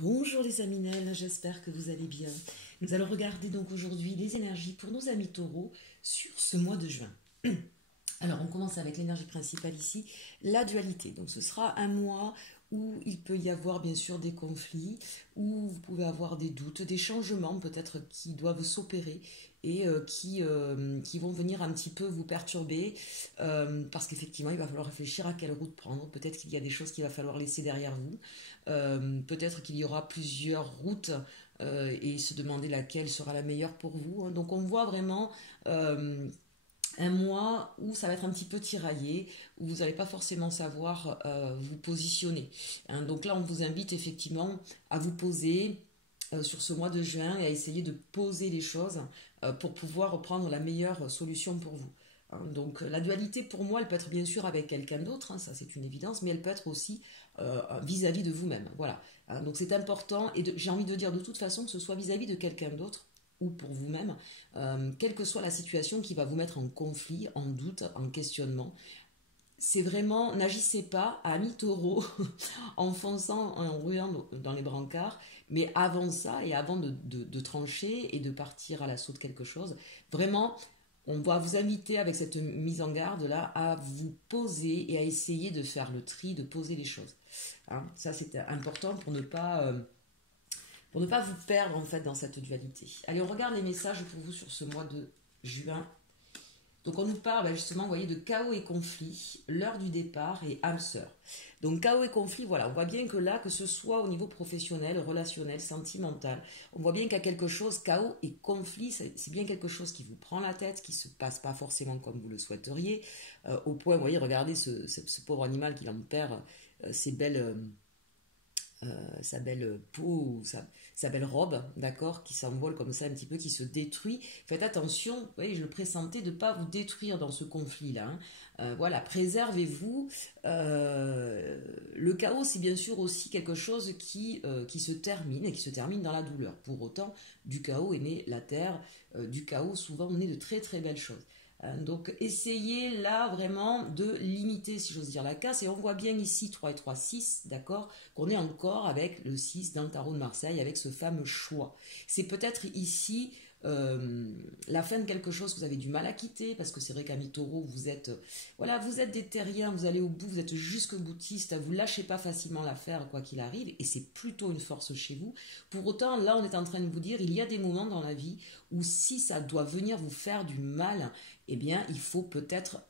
Bonjour les Aminelles, j'espère que vous allez bien. Nous allons regarder donc aujourd'hui les énergies pour nos amis taureaux sur ce mois de juin. Alors on commence avec l'énergie principale ici, la dualité. Donc ce sera un mois où il peut y avoir bien sûr des conflits, où vous pouvez avoir des doutes, des changements peut-être qui doivent s'opérer et qui vont venir un petit peu vous perturber parce qu'effectivement il va falloir réfléchir à quelle route prendre. Peut-être qu'il y a des choses qu'il va falloir laisser derrière vous. Peut-être qu'il y aura plusieurs routes et se demander laquelle sera la meilleure pour vous. Donc on voit vraiment un mois où ça va être un petit peu tiraillé, où vous n'allez pas forcément savoir vous positionner. Donc là, on vous invite effectivement à vous poser sur ce mois de juin et à essayer de poser les choses pour pouvoir prendre la meilleure solution pour vous. Donc la dualité pour moi elle peut être bien sûr avec quelqu'un d'autre, ça c'est une évidence, mais elle peut être aussi vis-à-vis de vous-même. Voilà. Donc c'est important et j'ai envie de dire de toute façon que ce soit vis-à-vis de quelqu'un d'autre ou pour vous-même, quelle que soit la situation qui va vous mettre en conflit, en doute, en questionnement. C'est vraiment, n'agissez pas à mi-taureau en fonçant, en ruant dans les brancards, mais avant ça et avant de trancher et de partir à l'assaut de quelque chose, vraiment, on va vous inviter avec cette mise en garde là à vous poser et à essayer de faire le tri, de poser les choses. Ça c'est important pour ne pas vous perdre en fait dans cette dualité. Allez, on regarde les messages pour vous sur ce mois de juin. Donc on nous parle justement, vous voyez, de chaos et conflit, l'heure du départ et âme sœur. Donc chaos et conflit, voilà, on voit bien que là, que ce soit au niveau professionnel, relationnel, sentimental, on voit bien qu'il y a quelque chose, chaos et conflit, c'est bien quelque chose qui vous prend la tête, qui ne se passe pas forcément comme vous le souhaiteriez, au point, vous voyez, regardez ce pauvre animal qui en perd ses belles... sa belle peau, sa belle robe, d'accord, qui s'envole comme ça un petit peu, qui se détruit. Faites attention, vous voyez, je le pressentais, de ne pas vous détruire dans ce conflit-là. Voilà, préservez-vous. Le chaos, c'est bien sûr aussi quelque chose qui se termine et qui se termine dans la douleur. Pour autant, du chaos est né la terre, du chaos, souvent, on est de très très belles choses. Donc essayez là vraiment de limiter, si j'ose dire, la casse. Et on voit bien ici 3 et 3, 6, d'accord, qu'on est encore avec le 6 dans le tarot de Marseille, avec ce fameux choix. C'est peut-être ici la fin de quelque chose que vous avez du mal à quitter, parce que c'est vrai qu'à mi-taureau, vous êtes des terriens, vous allez au bout, vous êtes jusque boutiste, vous lâchez pas facilement l'affaire quoi qu'il arrive, et c'est plutôt une force chez vous. Pour autant, là on est en train de vous dire, il y a des moments dans la vie où si ça doit venir vous faire du mal, eh bien il faut peut-être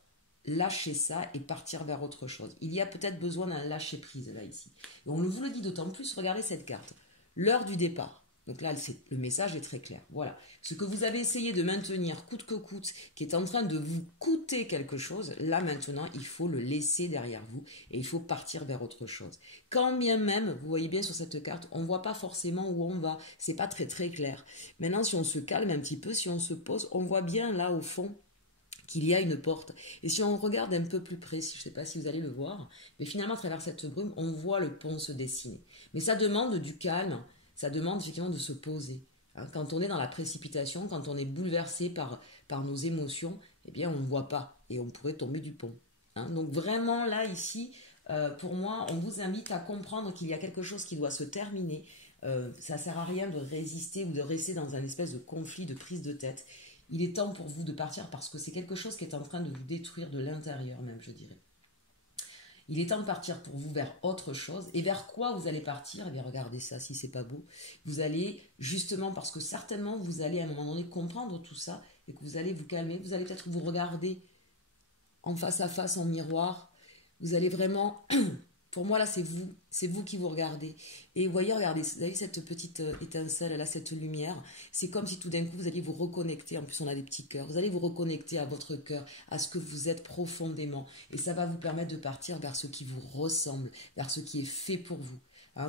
lâcher ça et partir vers autre chose. Il y a peut-être besoin d'un lâcher-prise là ici. Et on vous le dit d'autant plus, regardez cette carte, l'heure du départ. Donc là, le message est très clair. Voilà. Ce que vous avez essayé de maintenir coûte que coûte, qui est en train de vous coûter quelque chose, là maintenant, il faut le laisser derrière vous et il faut partir vers autre chose. Quand bien même, vous voyez bien sur cette carte, on ne voit pas forcément où on va. C'est pas très très clair. Maintenant, si on se calme un petit peu, si on se pose, on voit bien là au fond qu'il y a une porte. Et si on regarde un peu plus près, je ne sais pas si vous allez le voir, mais finalement, à travers cette brume, on voit le pont se dessiner. Mais ça demande du calme. Ça demande effectivement de se poser. Quand on est dans la précipitation, quand on est bouleversé par nos émotions, eh bien on ne voit pas et on pourrait tomber du pont. Donc vraiment là, ici, pour moi, on vous invite à comprendre qu'il y a quelque chose qui doit se terminer. Ça ne sert à rien de résister ou de rester dans un espèce de conflit, de prise de tête. Il est temps pour vous de partir parce que c'est quelque chose qui est en train de vous détruire de l'intérieur même, je dirais. Il est temps de partir pour vous vers autre chose. Et vers quoi vous allez partir? Eh bien, regardez ça, si c'est pas beau. Vous allez, justement, parce que certainement, vous allez à un moment donné comprendre tout ça et que vous allez vous calmer. Vous allez peut-être vous regarder en face à face, en miroir. Vous allez vraiment... Pour moi, là, c'est vous qui vous regardez. Et vous voyez, regardez, vous avez cette petite étincelle, là, cette lumière. C'est comme si tout d'un coup, vous alliez vous reconnecter. En plus, on a des petits cœurs. Vous allez vous reconnecter à votre cœur, à ce que vous êtes profondément. Et ça va vous permettre de partir vers ce qui vous ressemble, vers ce qui est fait pour vous.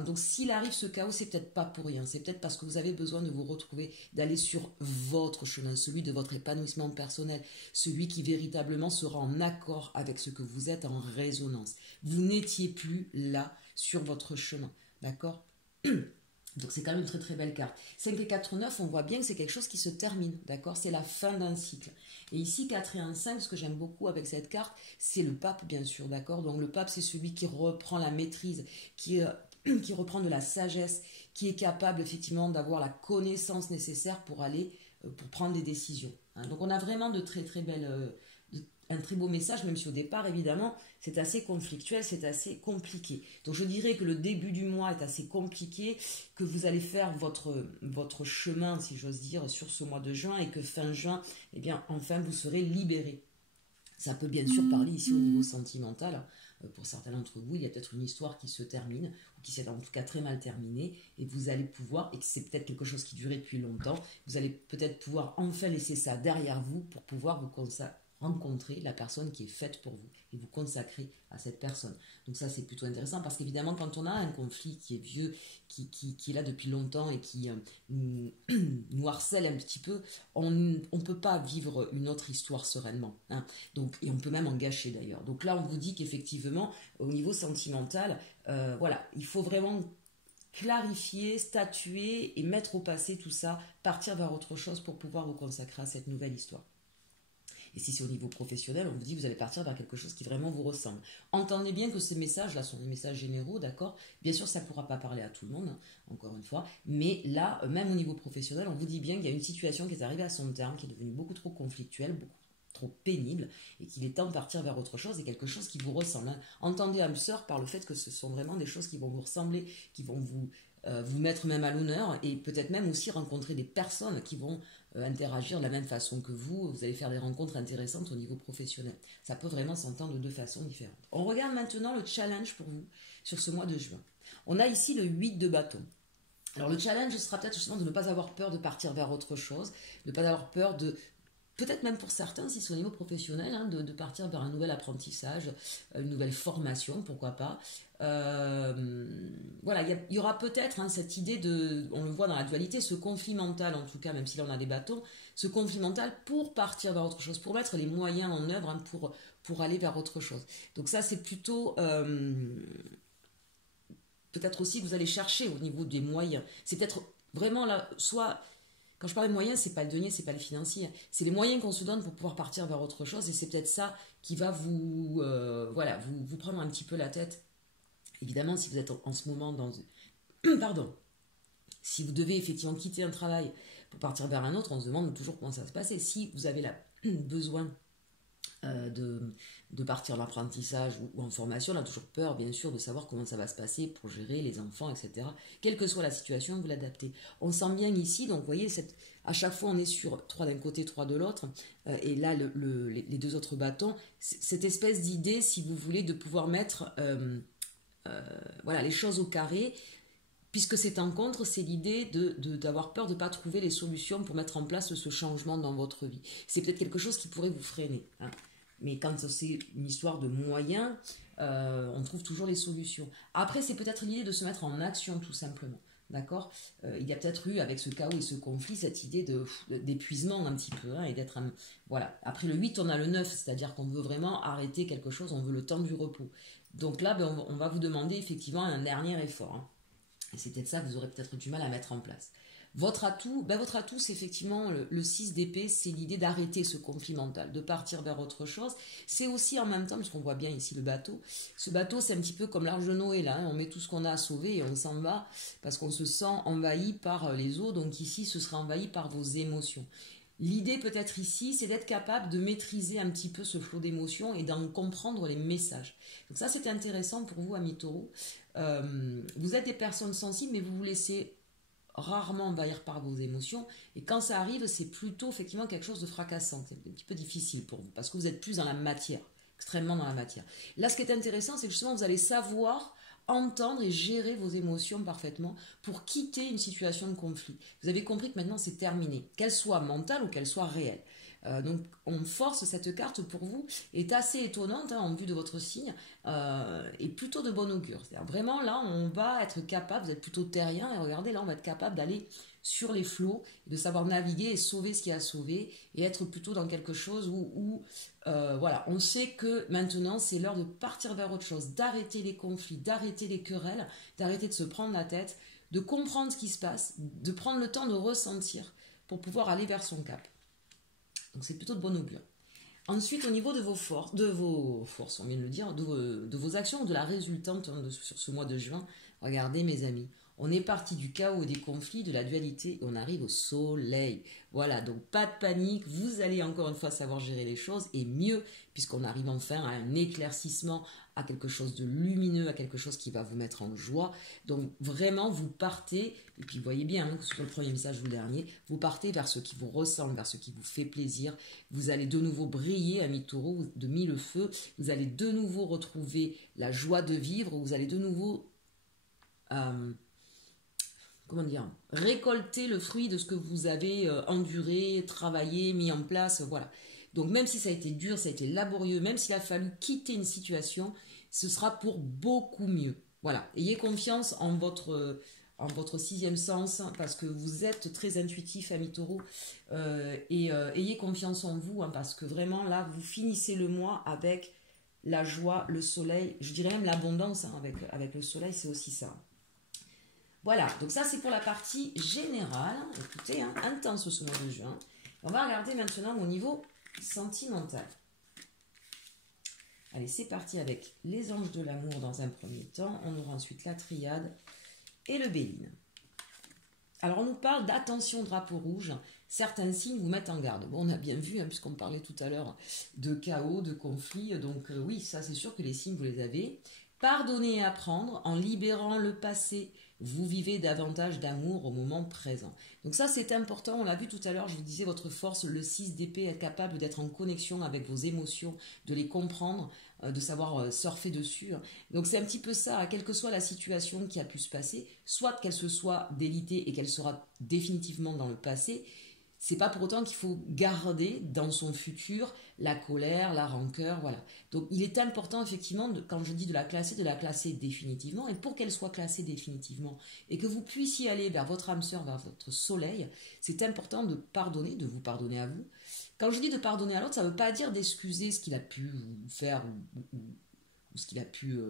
Donc, s'il arrive ce chaos, c'est peut-être pas pour rien. C'est peut-être parce que vous avez besoin de vous retrouver, d'aller sur votre chemin, celui de votre épanouissement personnel, celui qui véritablement sera en accord avec ce que vous êtes en résonance. Vous n'étiez plus là sur votre chemin, d'accord? Donc c'est quand même une très très belle carte. 5 et 4, 9, on voit bien que c'est quelque chose qui se termine, d'accord? C'est la fin d'un cycle. Et ici, 4 et 1, 5, ce que j'aime beaucoup avec cette carte, c'est le pape, bien sûr, d'accord? Donc le pape, c'est celui qui reprend la maîtrise, qui qui reprend de la sagesse, qui est capable effectivement d'avoir la connaissance nécessaire pour aller, pour prendre des décisions. Hein. Donc on a vraiment de très très belles, un très beau message, même si au départ évidemment c'est assez conflictuel, c'est assez compliqué. Donc je dirais que le début du mois est assez compliqué, que vous allez faire votre chemin, si j'ose dire, sur ce mois de juin et que fin juin, eh bien enfin vous serez libéré. Ça peut bien sûr parler ici au niveau sentimental. Pour certains d'entre vous, il y a peut-être une histoire qui se termine, ou qui s'est en tout cas très mal terminée, et vous allez pouvoir, et que c'est peut-être quelque chose qui durait depuis longtemps, vous allez peut-être pouvoir enfin laisser ça derrière vous pour pouvoir vous rencontrer la personne qui est faite pour vous et vous consacrer à cette personne. Donc ça c'est plutôt intéressant parce qu'évidemment quand on a un conflit qui est vieux, qui est là depuis longtemps et qui nous harcèle un petit peu, on ne peut pas vivre une autre histoire sereinement. Hein. Donc, et on peut même en gâcher d'ailleurs. Donc là on vous dit qu'effectivement au niveau sentimental, voilà, il faut vraiment clarifier, statuer et mettre au passé tout ça, partir vers autre chose pour pouvoir vous consacrer à cette nouvelle histoire. Et si c'est au niveau professionnel, on vous dit que vous allez partir vers quelque chose qui vraiment vous ressemble. Entendez bien que ces messages-là sont des messages généraux, d'accord? Bien sûr, ça ne pourra pas parler à tout le monde, hein, encore une fois. Mais là, même au niveau professionnel, on vous dit bien qu'il y a une situation qui est arrivée à son terme, qui est devenue beaucoup trop conflictuelle, beaucoup trop pénible, et qu'il est temps de partir vers autre chose et quelque chose qui vous ressemble. Hein. Entendez âme sœur par le fait que ce sont vraiment des choses qui vont vous ressembler, qui vont vous mettre même à l'honneur et peut-être même aussi rencontrer des personnes qui vont interagir de la même façon que vous. Vous allez faire des rencontres intéressantes au niveau professionnel. Ça peut vraiment s'entendre de deux façons différentes. On regarde maintenant le challenge pour vous sur ce mois de juin. On a ici le 8 de bâton. Alors le challenge sera peut-être justement de ne pas avoir peur de partir vers autre chose, de ne pas avoir peur de... Peut-être même pour certains, si c'est au niveau professionnel, hein, de partir vers un nouvel apprentissage, une nouvelle formation, pourquoi pas. Voilà, il y aura peut-être hein, cette idée de, on le voit dans la dualité, ce conflit mental en tout cas, même si là on a des bâtons, ce conflit mental pour partir vers autre chose, pour mettre les moyens en œuvre hein, pour aller vers autre chose. Donc ça c'est plutôt... peut-être aussi que vous allez chercher au niveau des moyens. C'est peut-être vraiment là, soit... Quand je parle de moyens, c'est pas le denier, c'est pas le financier. C'est les moyens qu'on se donne pour pouvoir partir vers autre chose. Et c'est peut-être ça qui va vous, voilà, vous prendre un petit peu la tête. Évidemment, si vous êtes en ce moment dans... Pardon. Si vous devez effectivement quitter un travail pour partir vers un autre, on se demande toujours comment ça va se passer. Si vous avez besoin de partir en apprentissage ou en formation, on a toujours peur, bien sûr, de savoir comment ça va se passer pour gérer les enfants, etc. Quelle que soit la situation, vous l'adaptez. On sent bien ici, donc vous voyez, à chaque fois on est sur 3 d'un côté, 3 de l'autre, et là les deux autres bâtons, cette espèce d'idée, si vous voulez, de pouvoir mettre voilà, les choses au carré. Puisque c'est en contre, c'est l'idée d'avoir peur de ne pas trouver les solutions pour mettre en place ce changement dans votre vie. C'est peut-être quelque chose qui pourrait vous freiner. Hein. Mais quand c'est une histoire de moyens, on trouve toujours les solutions. Après, c'est peut-être l'idée de se mettre en action, tout simplement. D'accord ? Il y a peut-être eu, avec ce chaos et ce conflit, cette idée d'épuisement un petit peu. Hein, et d'être voilà. Après le 8, on a le 9, c'est-à-dire qu'on veut vraiment arrêter quelque chose, on veut le temps du repos. Donc là, on va vous demander effectivement un dernier effort. Hein. Et c'est peut-être ça que vous aurez peut-être du mal à mettre en place. Votre atout, c'est effectivement le 6 d'épée, c'est l'idée d'arrêter ce conflit mental, de partir vers autre chose. C'est aussi en même temps, parce qu'on voit bien ici le bateau, ce bateau c'est un petit peu comme l'arche de Noé, là, hein, on met tout ce qu'on a à sauver et on s'en va parce qu'on se sent envahi par les eaux, donc ici ce sera envahi par vos émotions. L'idée peut-être ici, c'est d'être capable de maîtriser un petit peu ce flot d'émotions et d'en comprendre les messages. Donc ça c'est intéressant pour vous, amis taureaux. Vous êtes des personnes sensibles, mais vous vous laissez rarement envahir par vos émotions. Et quand ça arrive, c'est plutôt effectivement quelque chose de fracassant. C'est un petit peu difficile pour vous, parce que vous êtes plus dans la matière, extrêmement dans la matière. Là, ce qui est intéressant, c'est que justement, vous allez savoir entendre et gérer vos émotions parfaitement pour quitter une situation de conflit. Vous avez compris que maintenant, c'est terminé, qu'elle soit mentale ou qu'elle soit réelle. Donc on force cette carte pour vous, est assez étonnante hein, en vue de votre signe et plutôt de bon augure. C'est-à-dire vraiment là on va être capable, vous êtes plutôt terrien et regardez là on va être capable d'aller sur les flots, de savoir naviguer et sauver ce qu'il y a à sauver et être plutôt dans quelque chose où voilà, on sait que maintenant c'est l'heure de partir vers autre chose, d'arrêter les conflits, d'arrêter les querelles, d'arrêter de se prendre la tête, de comprendre ce qui se passe, de prendre le temps de ressentir pour pouvoir aller vers son cap. Donc c'est plutôt de bon augure. Ensuite, au niveau de vos forces, on vient de le dire, de vos actions, de la résultante sur ce mois de juin, Regardez mes amis, on est parti du chaos, des conflits, de la dualité, et on arrive au soleil. Voilà, donc pas de panique, vous allez encore une fois savoir gérer les choses, et mieux, puisqu'on arrive enfin à un éclaircissement, à quelque chose de lumineux, à quelque chose qui va vous mettre en joie. Donc vraiment, vous partez, et puis vous voyez bien, hein, que ce soit le premier message ou le dernier, vous partez vers ce qui vous ressemble, vers ce qui vous fait plaisir. Vous allez de nouveau briller, amis taureaux, de mille feux. Vous allez de nouveau retrouver la joie de vivre. Vous allez de nouveau, comment dire, récolter le fruit de ce que vous avez enduré, travaillé, mis en place, voilà. Donc même si ça a été dur, ça a été laborieux, même s'il a fallu quitter une situation, ce sera pour beaucoup mieux. Voilà, ayez confiance en votre sixième sens, parce que vous êtes très intuitif, amis taureaux, et ayez confiance en vous, hein, parce que vraiment là, vous finissez le mois avec la joie, le soleil, je dirais même l'abondance, hein, avec le soleil, c'est aussi ça. Voilà, donc ça c'est pour la partie générale. Écoutez, hein, intense ce mois de juin. On va regarder maintenant au niveau sentimental. Allez, c'est parti avec les anges de l'amour dans un premier temps. On aura ensuite la triade et le Béline. Alors on nous parle d'attention drapeau rouge. Certains signes vous mettent en garde. Bon, on a bien vu, hein, puisqu'on parlait tout à l'heure de chaos, de conflits. Donc oui, ça c'est sûr que les signes, vous les avez. Pardonner et apprendre en libérant le passé. Vous vivez davantage d'amour au moment présent. Donc ça, c'est important. On l'a vu tout à l'heure, je vous disais, votre force, le 6 d'épée, être capable d'être en connexion avec vos émotions, de les comprendre, de savoir surfer dessus. Donc c'est un petit peu ça, quelle que soit la situation qui a pu se passer, soit qu'elle se soit délitée et qu'elle sera définitivement dans le passé, c'est pas pour autant qu'il faut garder dans son futur la colère, la rancœur, voilà. Donc il est important effectivement, quand je dis de la classer définitivement, et pour qu'elle soit classée définitivement, et que vous puissiez aller vers votre âme sœur, vers votre soleil, c'est important de pardonner, de vous pardonner à vous. Quand je dis de pardonner à l'autre, ça ne veut pas dire d'excuser ce qu'il a pu vous faire ou ce qu'il a pu,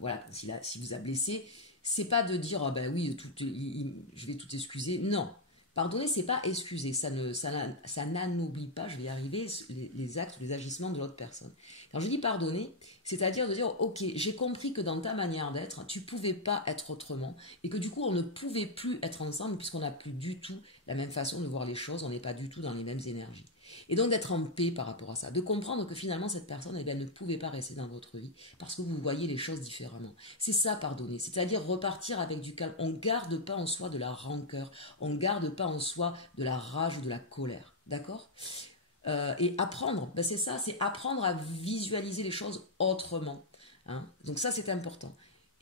voilà, s'il vous a blessé. C'est pas de dire, ah ben oui, je vais tout excuser. Non. Pardonner, c'est pas excuser, ça n'anoblit pas, je vais y arriver, les actes, les agissements de l'autre personne. Quand je dis pardonner, c'est-à-dire de dire, ok, j'ai compris que dans ta manière d'être, tu pouvais pas être autrement, et que du coup, on ne pouvait plus être ensemble, puisqu'on n'a plus du tout la même façon de voir les choses, on n'est pas du tout dans les mêmes énergies. Et donc d'être en paix par rapport à ça, de comprendre que finalement cette personne ne pouvait pas rester dans votre vie parce que vous voyez les choses différemment. C'est ça pardonner, c'est-à-dire repartir avec du calme. On ne garde pas en soi de la rancœur, on ne garde pas en soi de la rage ou de la colère, d'accord ? Et apprendre, ben c'est ça, c'est apprendre à visualiser les choses autrement. Hein. Donc ça c'est important.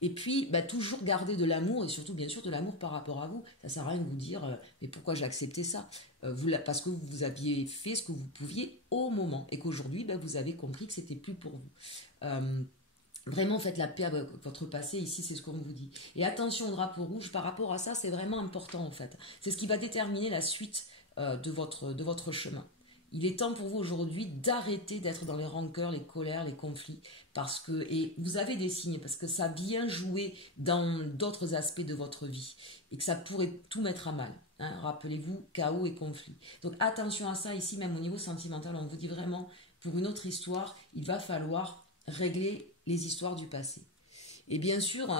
Et puis, toujours garder de l'amour, et surtout, bien sûr, de l'amour par rapport à vous. Ça ne sert à rien de vous dire, mais pourquoi j'ai accepté ça parce que vous aviez fait ce que vous pouviez au moment, et qu'aujourd'hui, vous avez compris que c'était plus pour vous. Vraiment, faites la paix avec votre passé, ici, c'est ce qu'on vous dit. Et attention au drapeau rouge, par rapport à ça, c'est vraiment important, en fait. C'est ce qui va déterminer la suite de votre chemin. Il est temps pour vous aujourd'hui d'arrêter d'être dans les rancœurs, les colères, les conflits, et vous avez des signes, parce que ça vient jouer dans d'autres aspects de votre vie, et que ça pourrait tout mettre à mal. Hein. Rappelez-vous, chaos et conflit. Donc attention à ça, ici, même au niveau sentimental, on vous dit vraiment, pour une autre histoire, il va falloir régler les histoires du passé. Et bien sûr,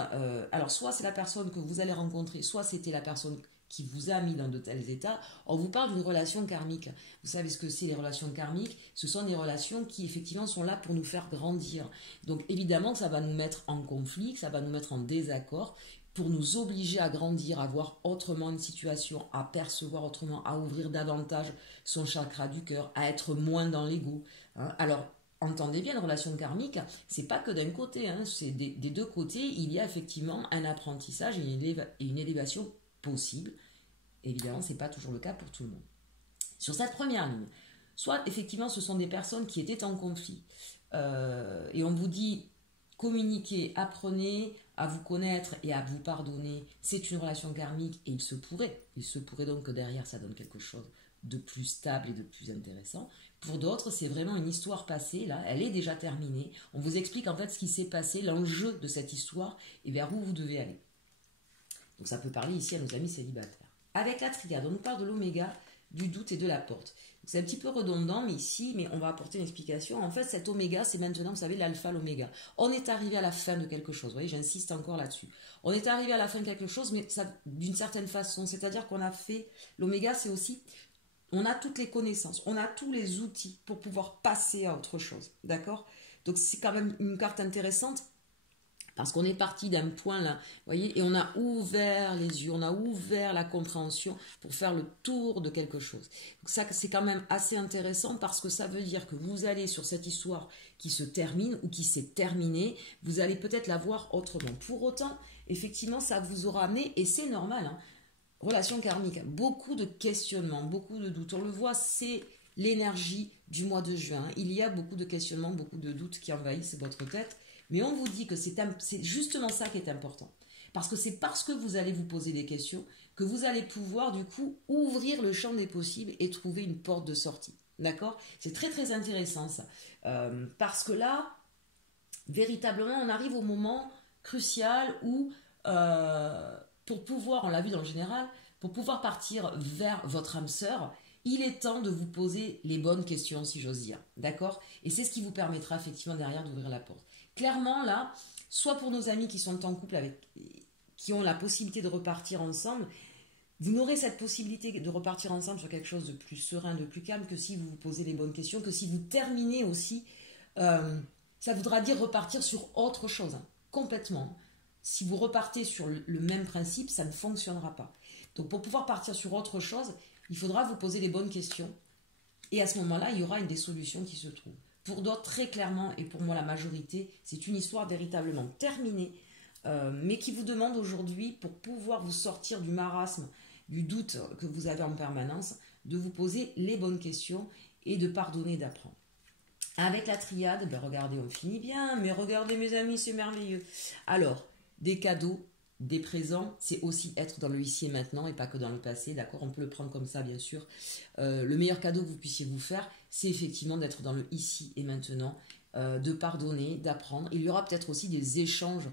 alors soit c'est la personne que vous allez rencontrer, soit c'était la personne qui vous a mis dans de tels états. On vous parle d'une relation karmique. Vous savez ce que c'est les relations karmiques? Ce sont des relations qui effectivement sont là pour nous faire grandir. Donc évidemment que ça va nous mettre en conflit, que ça va nous mettre en désaccord, pour nous obliger à grandir, à voir autrement une situation, à percevoir autrement, à ouvrir davantage son chakra du cœur, à être moins dans l'ego. Hein. Alors, entendez bien, une relation karmique, c'est pas que d'un côté, hein, c'est des deux côtés, il y a effectivement un apprentissage et une élévation possible. Évidemment, ce n'est pas toujours le cas pour tout le monde. Sur cette première ligne, soit effectivement ce sont des personnes qui étaient en conflit et on vous dit communiquez, apprenez à vous connaître et à vous pardonner, c'est une relation karmique et il se pourrait donc que derrière ça donne quelque chose de plus stable et de plus intéressant. Pour d'autres, c'est vraiment une histoire passée, là, elle est déjà terminée. On vous explique en fait ce qui s'est passé, l'enjeu de cette histoire et vers où vous devez aller. Donc ça peut parler ici à nos amis célibataires. Avec la triade, on nous parle de l'oméga, du doute et de la porte. C'est un petit peu redondant, mais ici, on va apporter une explication. En fait, cet oméga, c'est maintenant, vous savez, l'alpha, l'oméga. On est arrivé à la fin de quelque chose. Vous voyez, j'insiste encore là-dessus. On est arrivé à la fin de quelque chose, mais d'une certaine façon. C'est-à-dire qu'on a fait... L'oméga, c'est aussi... On a toutes les connaissances, on a tous les outils pour pouvoir passer à autre chose. D'accord? Donc, c'est quand même une carte intéressante. Parce qu'on est parti d'un point là, vous voyez, et on a ouvert les yeux, on a ouvert la compréhension pour faire le tour de quelque chose. Donc ça, c'est quand même assez intéressant parce que ça veut dire que vous allez sur cette histoire qui se termine ou qui s'est terminée, vous allez peut-être la voir autrement. Pour autant, effectivement, ça vous aura amené, et c'est normal, hein, relation karmique, beaucoup de questionnements, beaucoup de doutes. On le voit, c'est l'énergie du mois de juin. Il y a beaucoup de questionnements, beaucoup de doutes qui envahissent votre tête. Mais on vous dit que c'est justement ça qui est important. Parce que c'est parce que vous allez vous poser des questions que vous allez pouvoir du coup ouvrir le champ des possibles et trouver une porte de sortie. D'accord? C'est très très intéressant ça. Parce que là, véritablement, on arrive au moment crucial où, pour pouvoir, on l'a vu dans le général, pour pouvoir partir vers votre âme sœur, il est temps de vous poser les bonnes questions, si j'ose dire. D'accord? Et c'est ce qui vous permettra effectivement derrière d'ouvrir la porte. Clairement, là, soit pour nos amis qui sont en couple qui ont la possibilité de repartir ensemble, vous n'aurez cette possibilité de repartir ensemble sur quelque chose de plus serein, de plus calme, que si vous vous posez les bonnes questions, que si vous terminez aussi, ça voudra dire repartir sur autre chose, hein, complètement. Si vous repartez sur le même principe, ça ne fonctionnera pas. Donc pour pouvoir partir sur autre chose, il faudra vous poser les bonnes questions. Et à ce moment-là, il y aura des solutions qui se trouvent. Pour d'autres, très clairement, et pour moi la majorité, c'est une histoire véritablement terminée, mais qui vous demande aujourd'hui, pour pouvoir vous sortir du marasme, du doute que vous avez en permanence, de vous poser les bonnes questions et de pardonner, d'apprendre. Avec la triade, ben regardez, on finit bien, mais regardez mes amis, c'est merveilleux. Alors, des cadeaux, des présents, c'est aussi être dans le ici et maintenant et pas que dans le passé, d'accord? On peut le prendre comme ça, bien sûr. Le meilleur cadeau que vous puissiez vous faire, c'est effectivement d'être dans le ici et maintenant, de pardonner, d'apprendre. Il y aura peut-être aussi des échanges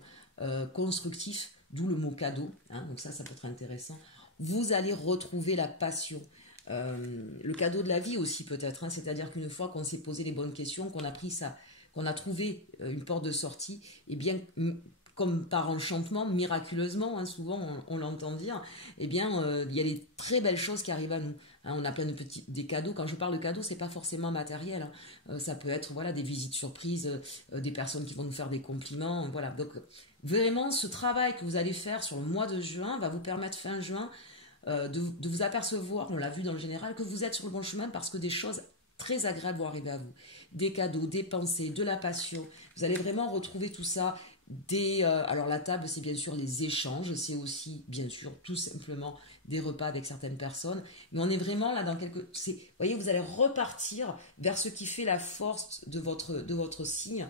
constructifs, d'où le mot cadeau, hein, donc ça peut être intéressant. Vous allez retrouver la passion. Le cadeau de la vie aussi peut-être, hein, c'est-à-dire qu'une fois qu'on s'est posé les bonnes questions, qu'on a pris ça, qu'on a trouvé une porte de sortie, et bien comme par enchantement, miraculeusement, hein, souvent on l'entend dire, eh bien il y a des très belles choses qui arrivent à nous. Hein, on a plein de des cadeaux. Quand je parle de cadeaux, c'est pas forcément matériel. Hein. Ça peut être voilà des visites surprises, des personnes qui vont nous faire des compliments. Voilà. Donc vraiment, ce travail que vous allez faire sur le mois de juin va vous permettre fin juin de vous apercevoir, on l'a vu dans le général, que vous êtes sur le bon chemin parce que des choses très agréables vont arriver à vous. Des cadeaux, des pensées, de la passion. Vous allez vraiment retrouver tout ça. Alors la table, c'est bien sûr les échanges, c'est aussi bien sûr tout simplement des repas avec certaines personnes, mais on est vraiment là dans vous voyez, vous allez repartir vers ce qui fait la force de votre signe.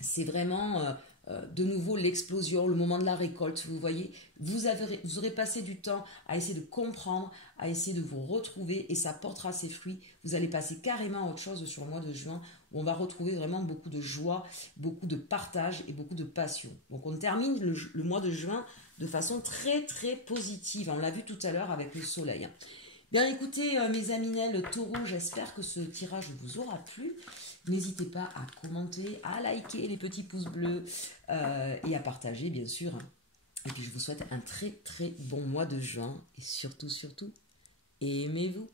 C'est vraiment de nouveau l'explosion, le moment de la récolte, vous voyez, vous aurez passé du temps à essayer de comprendre, à essayer de vous retrouver, et ça portera ses fruits. Vous allez passer carrément à autre chose sur le mois de juin, où on va retrouver vraiment beaucoup de joie, beaucoup de partage et beaucoup de passion. Donc on termine le mois de juin de façon très très positive, on l'a vu tout à l'heure avec le soleil. Bien écoutez mes amis le taureau, j'espère que ce tirage vous aura plu. N'hésitez pas à commenter, à liker les petits pouces bleus et à partager bien sûr. Et puis je vous souhaite un très très bon mois de juin et surtout, aimez-vous.